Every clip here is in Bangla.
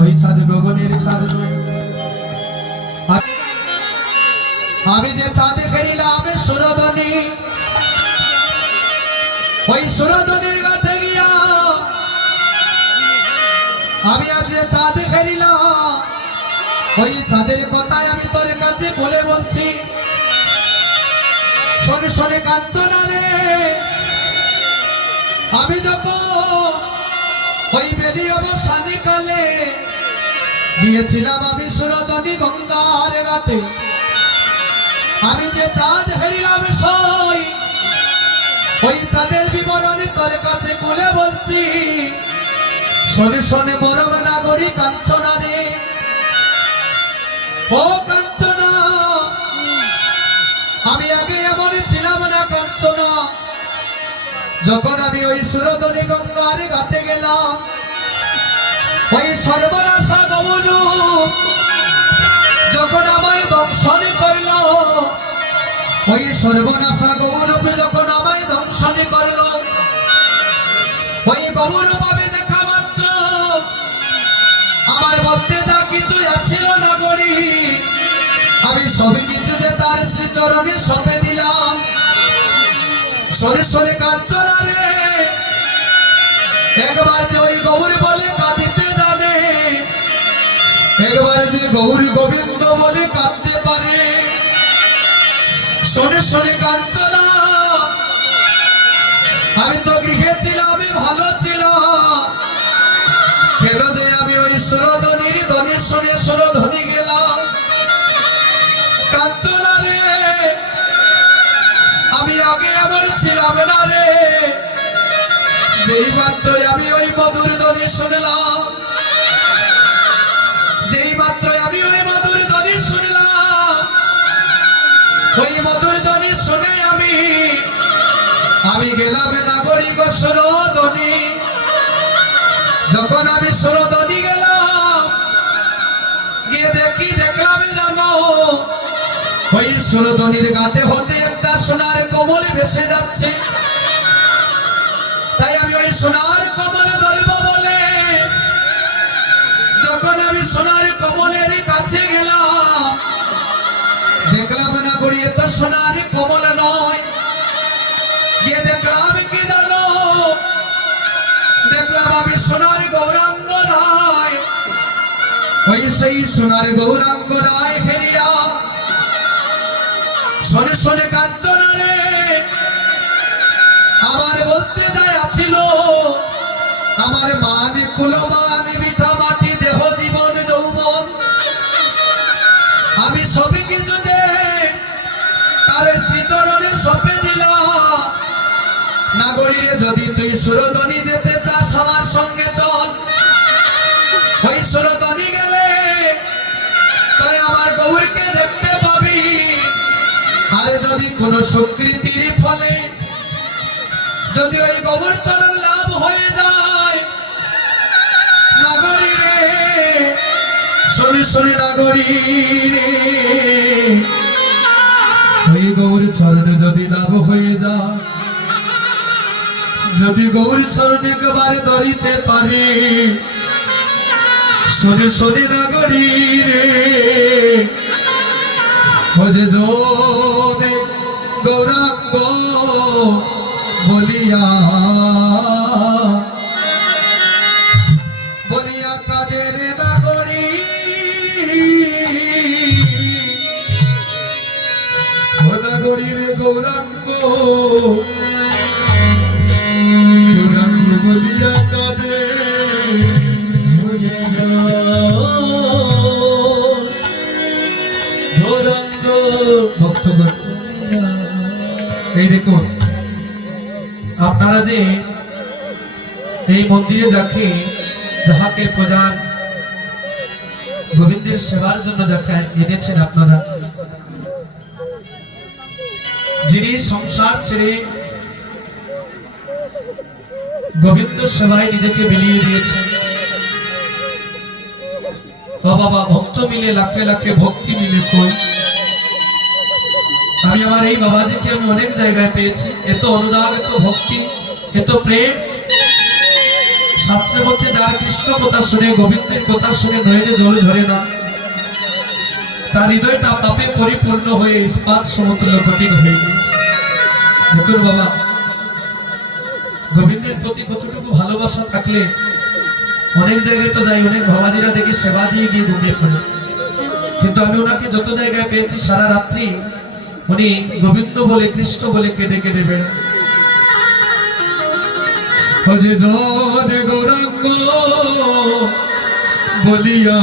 ওই গগনের আ- আমি যে সুরদনী ওই কাছে গিয়া আমি আজ ছাদে ফেরিলাম, ওই ছাদের কথাই আমি তোর কাছে বলে বলছি। শোনে শোনে কান্তনা রে। আমি যখন ওই বেলি অবসানে কালে গিয়েছিলাম আমি সুরদনী গঙ্গার ঘাটে। আমি যে চাঁদ সই, ওই চাঁদের বিবরণী তোর কাছে বলছি। শোনে শোনে নাগরী ও কাঞ্চনা, আমি আগে এমন ছিলাম না কাঞ্চনা। যখন আমি ওই সুরদনী গঙ্গার ঘাটে গেলাম, ওই সর্বনাশা ওই সর্বনাশা গৌরূপে যখন আমায় দংশন করল, ওই আমি দেখা মাত্র। আমার বলতে যা কিছু আছিল নগরী, আমি সবই কিছু যে তার শ্রীচরণে সপে দিলাম। সরে সরে কান্তরা রে। একবার যে ওই গৌর বলে কাঁদিতে জানে, একবার যে গৌর গোবিন্দ বলে কাঁদতে পারে। শোনে শোনে কাঞ্চনা। আমি তো গৃহে ছিলাম, আমি ভালো ছিল কেন আমি ওই সুরধনির ধনী শুনে সুরধনী গেলাম। কাঞ্চনা রে, আমি আগে আমার ছিলাম না রে। যেই মাত্রই আমি ওই মধুর ধ্বনি শুনলাম শুনে আমি আমি গেলাম নাগরিক সুরধ্বনি যখন আমি সুরধ্বনি গেলাম, গিয়ে দেখি, দেখলাম জানো ওই সুরধ্বনির ঘাটে হতে একটা সোনার কমল ভেসে যাচ্ছে। তাই আমি ওই সোনার কমলে ধরবো বলে, যখন আমি সোনার কমলের কাছে গেলাম, দেখলাম করি এত সোনার কমল নয়। গিয়ে দেখলাম কি জানো? দেখলাম আমি সোনার গৌরাঙ্গ রায়। ওই সেই সোনার গৌরাঙ্গ রায় ফেরিয়া শোনে শোনে কান্তনা রে। আমার বলতে দেয় আছিল আমার মানে কুলমান মিঠা মাটি দেহ জীবন যৌবন। আমি সবই কিছু তার শ্রীচরণে সপে দিলাম নাগরীরে যদি তুই সুরধ্বনি দিতে চাস আমার সঙ্গে চল। ওই সুরধ্বনি গেলে তাহলে আমার গৌরকে দেখতে পাবি। আরে যদি কোনো স্বীকৃতির ফলে যদি ওই গৌর চরণ লাভ হয়ে যায় নাগরী রে শনি শনি নাগরী রে ওই গৌর চরণে যদি লাভ হয়ে যা যদি গৌর চরণ একবারে ধরিতে পারে, শনি শনি নাগরী রে। বলিয়া যাহাকে প্রজার গোবিন্দের সেবার জন্য যাকে এনেছেন আপনারা। যিনি সংসার ছেড়ে গোবিন্দ সেবায় নিজেকে বিলিয়ে দিয়েছেন বাবা, ভক্ত মিলে, লাখে লাখে ভক্তি মিলে কই? আমি আমার এই বাবাজিকে আমি অনেক জায়গায় পেয়েছি। এত অনুরাগ, এত ভক্তি, এত প্রেম শাস্ত্রে বলছে যার কৃষ্ণ কথা শুনে, গোবিন্দের কথা শুনে নয়নে জল ঝরে না, তার হৃদয়টা পাপে পরিপূর্ণ হয়ে ইস্পাত সমতুল্য কঠিন হয়ে গেছে বাবা, গোবিন্দের প্রতি কতটুকু ভালোবাসা থাকলে অনেক জায়গায় তো যাই, অনেক ভাবাজিরা দেখি সেবা দিয়ে গিয়ে ঘুমিয়ে পড়ে। কিন্তু আমি ওনাকে যত জায়গায় পেয়েছি, সারা রাত্রি উনি গোবিন্দ বলে, কৃষ্ণ বলে কেঁদে কেঁদে বেড়ান ওরে ধরে গৌরাঙ্গ বলিয়া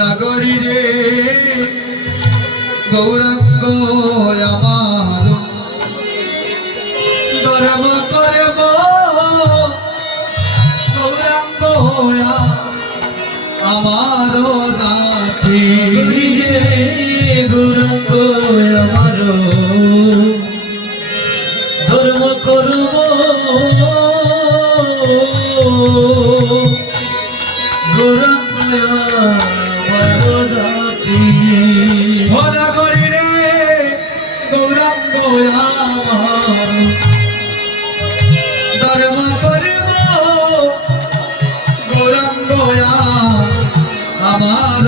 নাগরী রে গৌরাঙ্গ আমার। ধর্ম করব গৌরাঙ্গ আমার নাথি রে গৌরাঙ্গ আমার নাম করব। ভরা করি রে গৌরাঙ্গ ধর্ম করব গৌরাঙ্গ আমার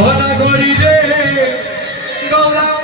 ধরা গড়ি রে গৌরাঙ্গ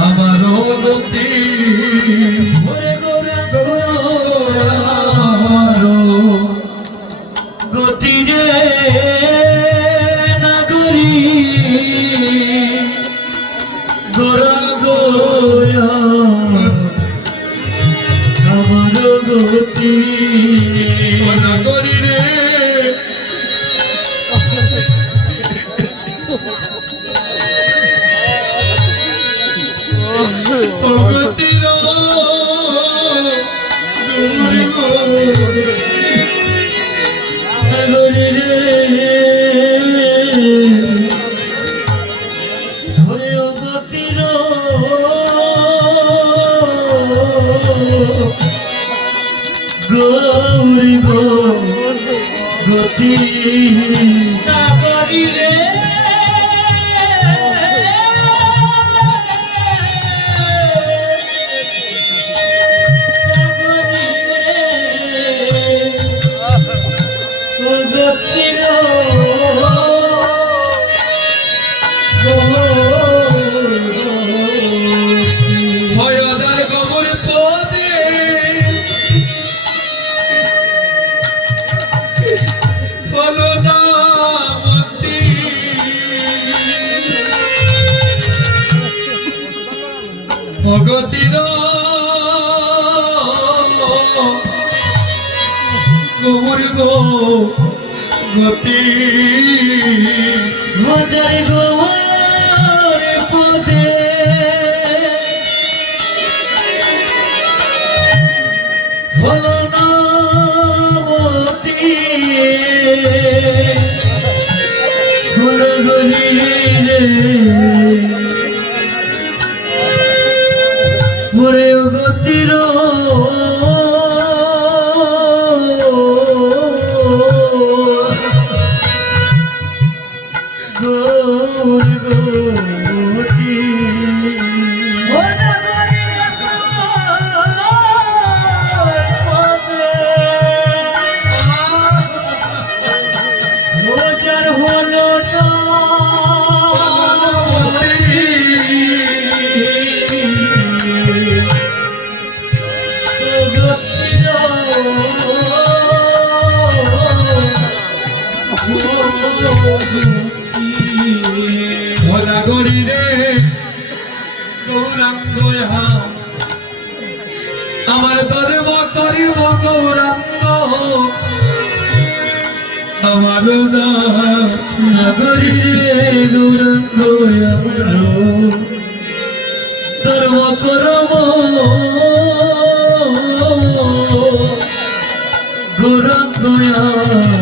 আমারও গতি অগতির গৌর গো গতি। হাজার গোয়ার পদে। হলো না ঘুরে ঘুরি ওরে গতির জাতি নগরী রে গৌরাঙ্গ আমার ধর্ম করব গৌরাঙ্গ